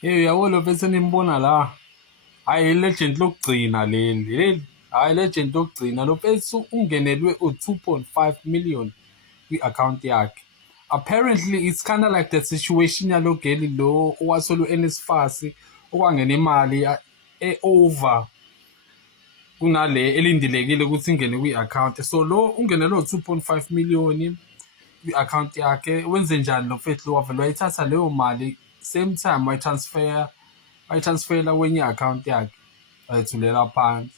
Hey, uyabo lo bese nimbona la. Hayi legend lokugcina leli. Hayi legend lokugcina lo bese ungenelwe u2.5 million kwi-account yakhe. Apparently it's kind of like that situation yalo geli lo owathola uNSFAS okwangena imali e-over kunale elindelekile ukuthi ingene kwi-account. So lo ungenelwe u2.5 million kwi-account yakhe. Wenze njani lo mfethu lo wavele wayithatha leyo mali same time wayitransferela kwenye i-account yakhe wayithulela phansi.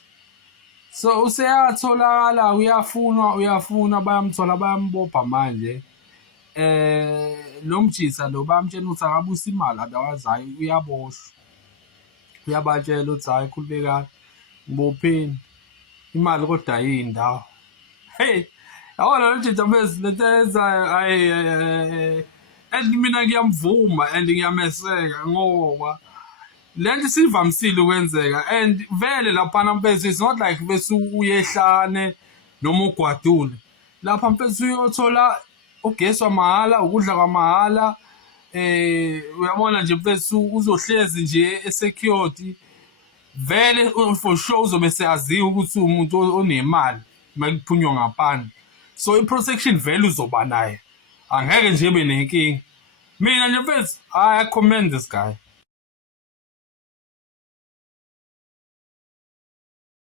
So useyatholakala uyafuna bayamthola bayambopha manje. Lo mjisa lo bayamtshela ukuthi akabusa imali akawazayo uyaboshwa. Uyabatshela ukuthi hayi khululekani ngibopheni imali kodwa ayindawo. Hey, yabona lo mjisa mezi lento ayenzayo and mina ngiyamvuma and ngiyameseka ngoba lento sivamisile ukwenzeka and vele laphana mfethu it's not like bese uyehlane noma ugwadule lapha mfethu uyothola ugesi wamahhala ukudla kwamahhala uyabona nje mfethu uzohlezi nje e-security vele for sure uzobe seyaziwa ukuthi umuntu onemali makuphunywa ngaphandle so i-protection vele uzoba nayo angeke nje ebe nenkinga mina nje mfethu I commend this guy.